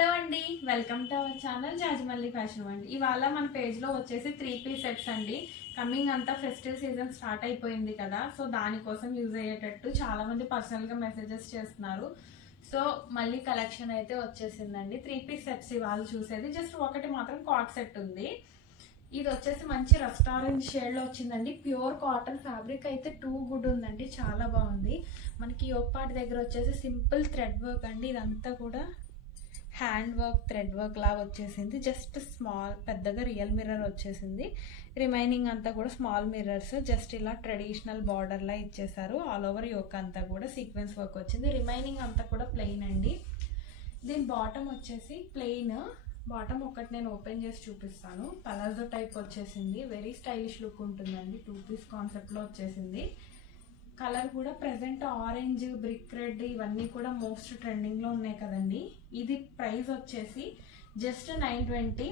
Hello అండి, welcome to our channel Jajimalli fashion అండి. ఇవాళ మన పేజ్లో వచ్చేసి 3 పీస్ సెట్స్ అండి. కమింగ్ అంతా ఫెస్టివ్ సీజన్ స్టార్ట్ అయిపోయింది కదా, సో దానికోసం యూజ్ అయ్యేటట్టు చాలామంది పర్సనల్గా మెసేజెస్ చేస్తున్నారు. సో మళ్ళీ కలెక్షన్ అయితే వచ్చేసిందండి. 3 పీస్ సెట్స్ ఇవాళ చూసేది జస్ట్ ఒకటి మాత్రం కాట్ సెట్ ఉంది. ఇది వచ్చేసి మంచి రస్ట్ ఆరెంజ్ షేడ్లో వచ్చిందండి. ప్యూర్ కాటన్ ఫ్యాబ్రిక్ అయితే టూ గుడ్ ఉందండి, చాలా బాగుంది. మనకి యోక్ పార్ట్ దగ్గర వచ్చేసి సింపుల్ థ్రెడ్ వర్క్ అండి. ఇదంతా కూడా హ్యాండ్ వర్క్ థ్రెడ్ వర్క్ లాగా వచ్చేసింది. జస్ట్ స్మాల్ పెద్దగా రియల్ మిర్రర్ వచ్చేసింది. రిమైనింగ్ అంతా కూడా స్మాల్ మిర్రర్స్ జస్ట్ ఇలా ట్రెడిషనల్ బార్డర్లా ఇచ్చేసారు. ఆల్ ఓవర్ యోక్ అంతా కూడా సీక్వెన్స్ వర్క్ వచ్చింది. రిమైనింగ్ అంతా కూడా ప్లెయిన్ అండి. దీని బాటమ్ వచ్చేసి ప్లెయిన్. బాటమ్ ఒకటి నేను ఓపెన్ చేసి చూపిస్తాను. పలాజో టైప్ వచ్చేసింది. వెరీ స్టైలిష్ లుక్ ఉంటుందండి. 2 పీస్ కాన్సెప్ట్లో వచ్చేసింది. కలర్ కూడా ప్రెసెంట్ ఆరెంజ్, బ్రిక్ రెడ్ ఇవన్నీ కూడా మోస్ట్ ట్రెండింగ్లో ఉన్నాయి కదండి. ఇది ప్రైస్ వచ్చేసి జస్ట్ 920.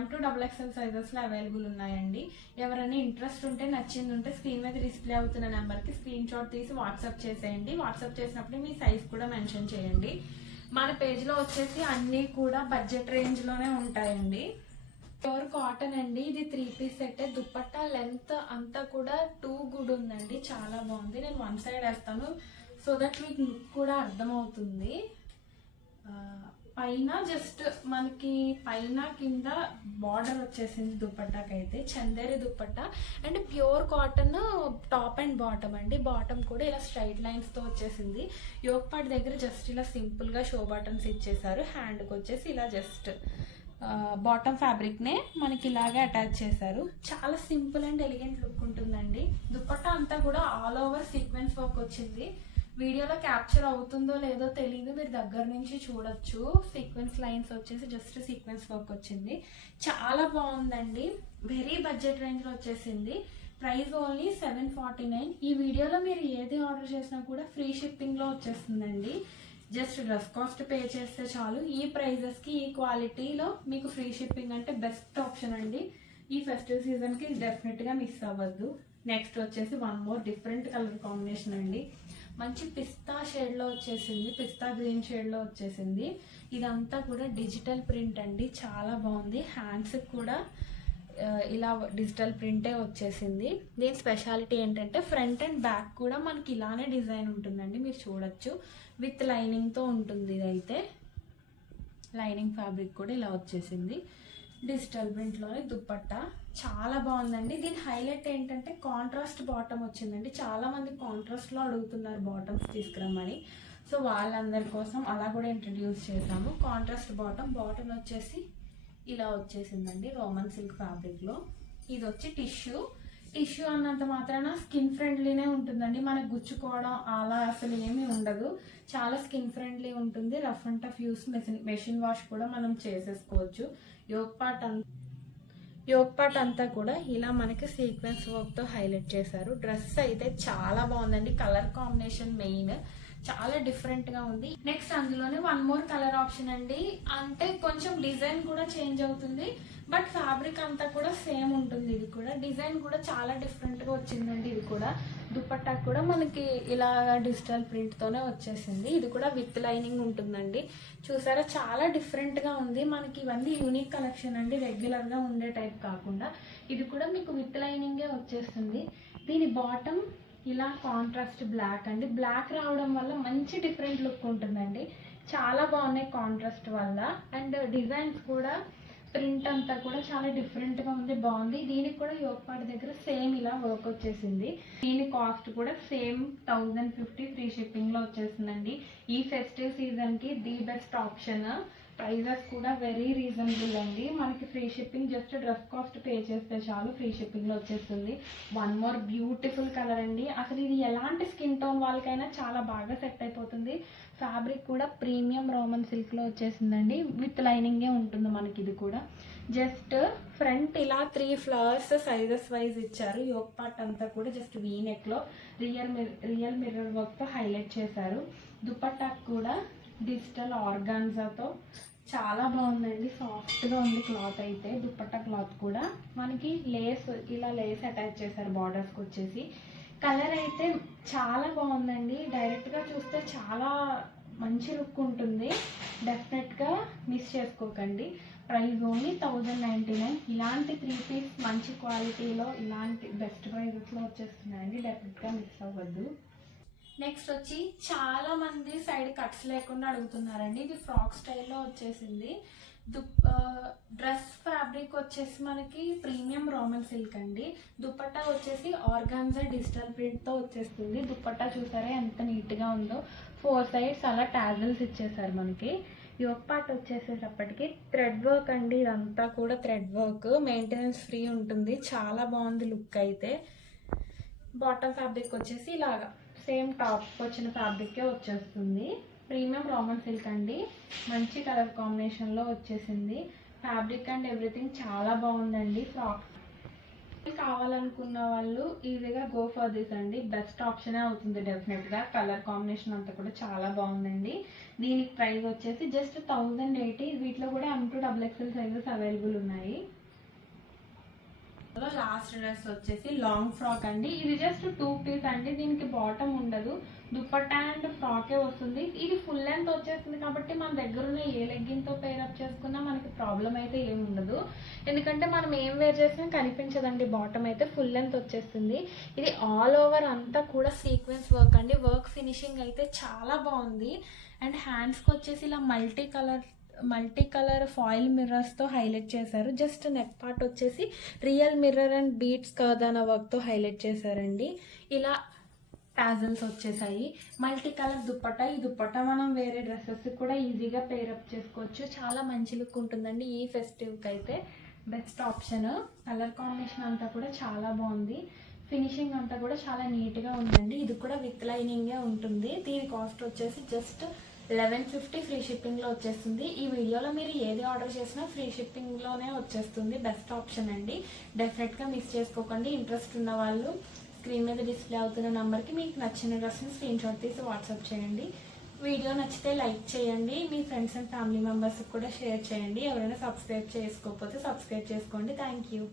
M2XXL సైజెస్లో అవైలబుల్ ఉన్నాయండి. ఎవరైనా ఇంట్రెస్ట్ ఉంటే నచ్చింది ఉంటే స్క్రీన్ మీద డిస్ప్లే అవుతున్న నెంబర్కి స్క్రీన్ షాట్ తీసి వాట్సాప్ చేసేయండి. వాట్సాప్ చేసినప్పుడు మీ సైజ్ కూడా మెన్షన్ చేయండి. మన పేజ్లో వచ్చేసి అన్నీ కూడా బడ్జెట్ రేంజ్లోనే ఉంటాయండి. ప్యూర్ కాటన్ అండి. ఇది 3 పీస్ సెట్. దుపట్టా లెంత్ అంతా కూడా టూ గుడ్ ఉందండి, చాలా బాగుంది. నేను వన్ సైడ్ వేస్తాను సో దట్ మీకు లుక్ కూడా అర్థమవుతుంది. పైన జస్ట్ మనకి పైన కింద బార్డర్ వచ్చేసింది దుపట్టాకైతే. Chanderi dupatta and pure cotton top and bottom అండి. బాటమ్ కూడా ఇలా స్ట్రైట్ లైన్స్తో వచ్చేసింది. యోక్ పార్ట్ దగ్గర జస్ట్ ఇలా సింపుల్గా షో బటన్స్ ఇచ్చేసారు. హ్యాండ్కి వచ్చేసి ఇలా జస్ట్ బాటమ్ ఫ్యాబ్రిక్నే మనకి ఇలాగే అటాచ్ చేశారు. చాలా సింపుల్ అండ్ ఎలిగెంట్ లుక్ ఉంటుందండి. దుపట్టా అంతా కూడా ఆల్ ఓవర్ సీక్వెన్స్ వర్క్ వచ్చింది. వీడియోలో క్యాప్చర్ అవుతుందో లేదో తెలియదు, మీరు దగ్గర నుంచి చూడొచ్చు. సీక్వెన్స్ లైన్స్ వచ్చేసి జస్ట్ సీక్వెన్స్ వర్క్ వచ్చింది. చాలా బాగుందండి. వెరీ బడ్జెట్ రేంజ్లో వచ్చేసింది. Price only 749. ఈ వీడియోలో మీరు ఏది ఆర్డర్ చేసినా కూడా ఫ్రీ షిప్పింగ్లో వచ్చేస్తుందండి. జస్ట్ డ్రెస్ కాస్ట్ పే చేస్తే చాలు. ఈ ప్రైజెస్కి ఈ క్వాలిటీలో మీకు ఫ్రీ షిప్పింగ్ అంటే బెస్ట్ ఆప్షన్ అండి. ఈ ఫెస్టివ్ సీజన్కి డెఫినెట్గా మిస్ అవ్వద్దు. నెక్స్ట్ వచ్చేసి one more different colour combination అండి. మంచి పిస్తా షేడ్లో వచ్చేసింది. పిస్తా గ్రీన్ షేడ్లో వచ్చేసింది. ఇదంతా కూడా డిజిటల్ ప్రింట్ అండి, చాలా బాగుంది. హ్యాండ్స్కి కూడా ఇలా డిజిటల్ ప్రింటే వచ్చేసింది. దీని స్పెషాలిటీ ఏంటంటే ఫ్రంట్ అండ్ బ్యాక్ కూడా మనకి ఇలానే డిజైన్ ఉంటుందండి, మీరు చూడొచ్చు. విత్ లైనింగ్తో ఉంటుంది. ఇదైతే లైనింగ్ ఫ్యాబ్రిక్ కూడా ఇలా వచ్చేసింది. డిజిటల్ ప్రింట్లోనే దుపట్టా చాలా బాగుందండి. దీని హైలైట్ ఏంటంటే కాంట్రాస్ట్ బాటమ్ వచ్చిందండి. చాలామంది కాంట్రాస్ట్లో అడుగుతున్నారు బాటమ్స్ తీసుకురమ్మని, సో వాళ్ళందరి కోసం అలా కూడా ఇంట్రడ్యూస్ చేశాము. కాంట్రాస్ట్ బాటమ్ వచ్చేసి ఇలా వచ్చేసిందండి రోమన్ సిల్క్ ఫ్యాబ్రిక్లో. ఇది వచ్చి టిష్యూ అన్నంత మాత్రాన స్కిన్ ఫ్రెండ్లీనే ఉంటుందండి. మనకు గుచ్చుకోవడం అలా అసలు ఏమీ ఉండదు. చాలా స్కిన్ ఫ్రెండ్లీ ఉంటుంది. Rough and tough use machine wash కూడా మనం చేసేసుకోవచ్చు. యోక్ పార్ట్ అంతా కూడా ఇలా మనకి సీక్వెన్స్ వర్క్తో హైలైట్ చేశారు. డ్రెస్ అయితే చాలా బాగుందండి. కలర్ కాంబినేషన్ మెయిన్ చాలా డిఫరెంట్గా ఉంది. నెక్స్ట్ అందులోనే వన్ మోర్ కలర్ ఆప్షన్ అండి. అంటే కొంచెం డిజైన్ కూడా చేంజ్ అవుతుంది, బట్ ఫ్యాబ్రిక్ అంతా కూడా సేమ్ ఉంటుంది. ఇది కూడా డిజైన్ కూడా చాలా డిఫరెంట్గా వచ్చిందండి. ఇది కూడా దుపట్టా కూడా మనకి ఇలా డిజిటల్ ప్రింట్తోనే వచ్చేసింది. ఇది కూడా విత్ లైనింగ్ ఉంటుందండి. చూసారా, చాలా డిఫరెంట్గా ఉంది. మనకి ఇవన్నీ యూనిక్ కలెక్షన్ అండి, రెగ్యులర్గా ఉండే టైప్ కాకుండా. ఇది కూడా మీకు విత్ లైనింగే వచ్చేస్తుంది. దీని బాటమ్ ఇలా కాంట్రాస్ట్ బ్లాక్ అండి. బ్లాక్ రావడం వల్ల మంచి డిఫరెంట్ లుక్ ఉంటుందండి. చాలా బాగున్నాయి కాంట్రాస్ట్ వల్ల. అండ్ డిజైన్స్ కూడా ప్రింట్ అంతా కూడా చాలా డిఫరెంట్గా ఉంది, బాగుంది. దీనికి కూడా యోక్ పార్ట్ దగ్గర సేమ్ ఇలా వర్క్ వచ్చేసింది. దీని కాస్ట్ కూడా సేమ్ 1050 ఫ్రీ షిప్పింగ్లో వచ్చేసిందండి. ఈ ఫెస్టివ్ సీజన్కి ది బెస్ట్ ఆప్షన్. ప్రైజెస్ కూడా వెరీ రీజనబుల్ అండి. మనకి free shipping just dress cost pay చేస్తే చాలు, ఫ్రీ షిప్పింగ్లో వచ్చేస్తుంది. వన్ మోర్ బ్యూటిఫుల్ కలర్ అండి. అసలు ఇది ఎలాంటి స్కిన్ టోన్ వాళ్ళకైనా చాలా బాగా సెట్ అయిపోతుంది. ఫ్యాబ్రిక్ కూడా ప్రీమియం రోమన్ సిల్క్లో వచ్చేసిందండి. విత్ లైనింగే ఉంటుంది మనకి. ఇది కూడా జస్ట్ ఫ్రంట్ ఇలా 3 ఫ్లవర్స్ సైజెస్ వైజ్ ఇచ్చారు. యోక్ పార్ట్ అంతా కూడా జస్ట్ వీ నెక్లో రియల్ మిర్రర్ వర్క్తో హైలైట్ చేశారు. దుపట్టాకు కూడా డిజిటల్ ఆర్గాన్జాతో చాలా బాగుందండి. సాఫ్ట్గా ఉంది క్లాత్ అయితే. దుపట్టా క్లాత్ కూడా మనకి ఇలా లేస్ అటాచ్ చేశారు బార్డర్స్కి వచ్చేసి. కలర్ అయితే చాలా బాగుందండి. డైరెక్ట్గా చూస్తే చాలా మంచి లుక్ ఉంటుంది. డెఫినెట్గా మిస్ చేసుకోకండి. Price only 1099. ఇలాంటి 3 పీస్ మంచి క్వాలిటీలో ఇలాంటి బెస్ట్ ప్రైజెస్లో వచ్చేస్తున్నాయండి. డెఫినెట్గా మిస్ అవ్వద్దు. నెక్స్ట్ వచ్చి చాలా మంది సైడ్ కట్స్ లేకుండా అడుగుతున్నారండి. ఇది ఫ్రాక్ స్టైల్లో వచ్చేసింది. డ్రెస్ ఫ్యాబ్రిక్ వచ్చేసి మనకి ప్రీమియం రోమన్ సిల్క్ అండి. దుపట్టా వచ్చేసి ఆర్గాన్జా డిజిటల్ ప్రింట్తో వచ్చేస్తుంది. దుపట్టా చూసారా ఎంత నీట్గా ఉందో. 4 సైడ్స్ అలా టాజల్స్ ఇచ్చేసారు మనకి. యోక్ పార్ట్ వచ్చేసేటప్పటికి థ్రెడ్ వర్క్ అండి. ఇదంతా కూడా థ్రెడ్ వర్క్, మెయింటెనెన్స్ ఫ్రీ ఉంటుంది. చాలా బాగుంది లుక్ అయితే. బాటమ్ ఫ్యాబ్రిక్ వచ్చేసి ఇలాగా సేమ్ టాప్ వచ్చిన ఫ్యాబ్రికే వచ్చేస్తుంది. ప్రీమియం రోమన్ సిల్క్ అండి. మంచి కలర్ కాంబినేషన్లో వచ్చేసింది. ఫ్యాబ్రిక్ అండ్ ఎవ్రీథింగ్ చాలా బాగుందండి. ఫ్రాక్ కావాలనుకున్న వాళ్ళు ఈజీగా గో ఫర్ దిస్ అండి. బెస్ట్ ఆప్షనే అవుతుంది డెఫినెట్గా. కలర్ కాంబినేషన్ అంతా కూడా చాలా బాగుందండి. దీనికి ప్రైస్ వచ్చేసి జస్ట్ 1080. వీటిలో కూడా M2 XXL సైజెస్ అవైలబుల్ ఉన్నాయి. లాస్ట్ డ్రెస్ వచ్చేసి లాంగ్ ఫ్రాక్ అండి. ఇది జస్ట్ 2 పీస్ అండి. దీనికి బాటమ్ ఉండదు, దుపట్టా అండ్ ఫ్రాకే వస్తుంది. ఇది ఫుల్ లెంత్ వచ్చేస్తుంది కాబట్టి మన దగ్గర ఉన్న ఏ లెగ్గిన్తో పేరప్ చేసుకున్నా మనకి ప్రాబ్లం అయితే ఏమి ఉండదు. ఎందుకంటే మనం ఏం వేర్ చేసినా కనిపించదండి. బాటమ్ అయితే ఫుల్ లెంత్ వచ్చేస్తుంది. ఇది ఆల్ ఓవర్ అంతా కూడా సీక్వెన్స్ వర్క్ అండి. వర్క్ ఫినిషింగ్ అయితే చాలా బాగుంది. అండ్ హ్యాండ్స్కి వచ్చేసి ఇలా మల్టీ కలర్ ఫాయిల్ మిర్రర్స్తో హైలైట్ చేశారు. జస్ట్ నెక్ పార్ట్ వచ్చేసి రియల్ మిర్రర్ అండ్ బీట్స్ కర్దానా వర్క్తో హైలైట్ చేశారండి. ఇలా టాజల్స్ వచ్చేసాయి. Multi colour dupatta. ఈ దుపట్టా మనం వేరే డ్రెస్సెస్ కూడా ఈజీగా పేరప్ చేసుకోవచ్చు. చాలా మంచి లుక్ ఉంటుందండి. ఈ ఫెస్టివ్కి అయితే బెస్ట్ ఆప్షన్. కలర్ కాంబినేషన్ అంతా కూడా చాలా బాగుంది. ఫినిషింగ్ అంతా కూడా చాలా నీట్గా ఉందండి. ఇది కూడా విత్ లైనింగే ఉంటుంది. దీని కాస్ట్ వచ్చేసి జస్ట్ 1150 ఫ్రీ షిప్పింగ్లో వచ్చేస్తుంది. ఈ వీడియోలో మీరు ఏది ఆర్డర్ చేసినా ఫ్రీ షిప్పింగ్లోనే వచ్చేస్తుంది. బెస్ట్ ఆప్షన్ అండి. డెఫినెట్గా మిస్ చేసుకోకండి. ఇంట్రెస్ట్ ఉన్న వాళ్ళు స్క్రీన్ మీద డిస్ప్లే అవుతున్న నెంబర్కి మీకు నచ్చిన డ్రెస్ని స్క్రీన్ షాట్ తీసి వాట్సాప్ చేయండి. వీడియో నచ్చితే లైక్ చేయండి. మీ ఫ్రెండ్స్ అండ్ ఫ్యామిలీ మెంబర్స్కి కూడా షేర్ చేయండి. ఎవరైనా సబ్స్క్రైబ్ చేసుకోకపోతే సబ్స్క్రైబ్ చేసుకోండి. Thank you.